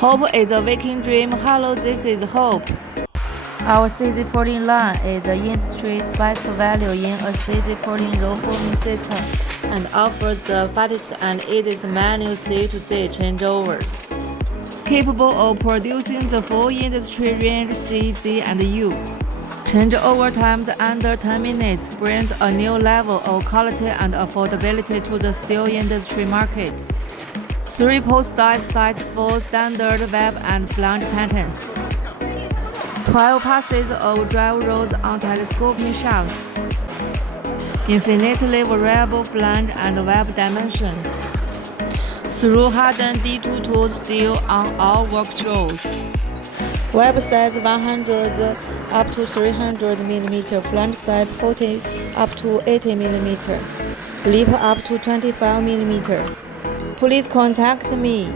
Hope is a waking dream. Hello, this is Hope. Our CZ purlin line is the industry's best value in a CZ purlin roll forming system and offers the fastest and easiest manual C to Z changeover. Capable of producing the full industry range C, Z, and U. Changeover times under 10 minutes brings a new level of quality and affordability to the steel industry market. 3-pole style sites for standard web and flange patterns. 12 passes of drive rolls on telescoping shafts. Infinitely variable flange and web dimensions. Through hardened D2 tool steel on all workshows. Web size 100 up to 300 mm, flange size 40 up to 80 mm, lip up to 25 mm. Please contact me.